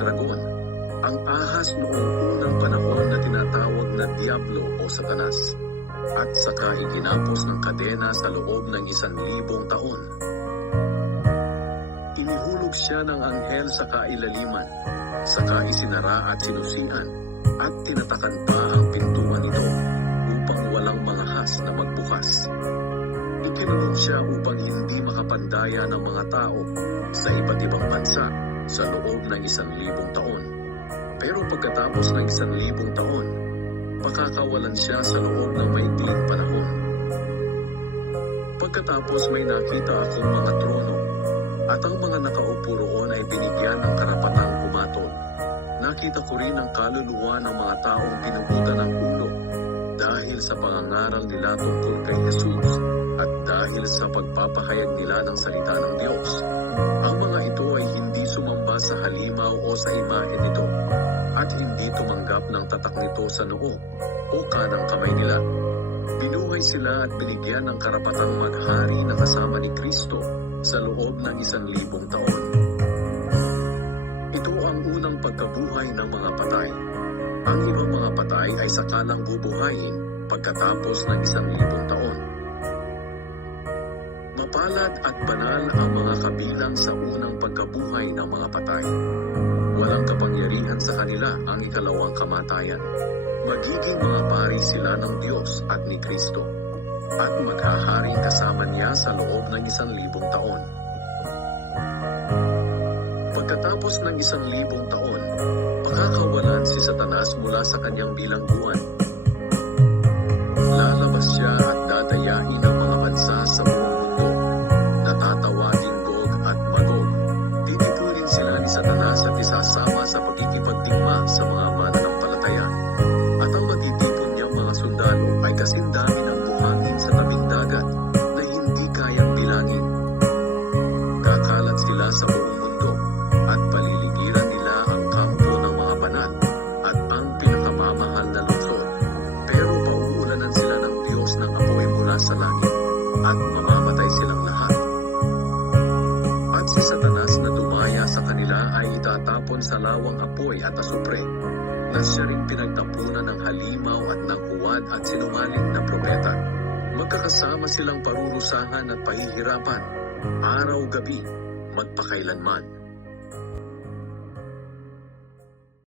dragon, ang ahas noong unang panahon na tinatawag na Diablo o Satanas, at saka iginapos ng kadena sa loob ng 1,000 taon. Inihulog siya ng anghel sa kailaliman, saka isinara at sinusian, at tinatakan pa ang pintuan nito upang walang mga has na magbukas. Ikinulong siya upang hindi makapandaya ng mga tao sa iba't ibang bansa sa loob ng 1,000 taon. Pero pagkatapos ng 1,000 taon, pakakawalan siya sa loob ng maikling panahon. Pagkatapos may nakita akong mga trono, at ang mga nakaupo roon ay binigyan ng karapatang pumatol. Nakita ko rin ang kaluluwa ng mga taong pinugutan ng ulo dahil sa pangangaral nila tungkol kay Jesus at dahil sa pagpapahayag nila ng salita ng Diyos. Ang mga ito ay hindi sumamba sa halimaw o sa imahe nito at hindi tumanggap ng tatak nito sa noo o kanang kamay nila. Binuhay sila at binigyan ng karapatang maghari na kasama ni Kristo sa loob ng 1,000 taon. Ito ang unang pagkabuhay ng mga patay. Ang ibang mga patay ay sakalang bubuhayin pagkatapos ng 1,000 taon. Mapalad at banal ang mga kabilang sa unang pagkabuhay ng mga patay. Walang kapangyarihan sa kanila ang ikalawang kamatayan. Magiging mga pari sila ng Diyos at ni Kristo, at maghaharing kasama niya sa loob ng 1,000 taon. Pagkatapos ng 1,000 taon, pakakawalan si Satanas mula sa kanyang bilangguan. Lalabas siya at dadayain ang mga bansa sa buong mundo, natatawaging Gog at Magog. Titipunin sila ni Satanas at isasama sa pagkikipagdigma sa mga mananampalataya. At ang matitipon niyang mga sundalo ay kasindami ng buhangin sa tabing dagat na hindi kayang bilangin. Kakalat sila sa buong mundo at paliligiran nila ang kampo ng mga banal at ang pinakamamahal na lungsod. Pero pauulanan sila ng Diyos ng apoy mula sa langit at mamamatay silang lahat. At si Satanas na dumaya sa kanila ay itatapon sa lawang apoy at asupre, na siya ring pinagtapunan ng halimaw at ng huwad at sinungaling na propeta. Magkakasama silang parurusahan at pahihirapan, araw-gabi, magpakailanman.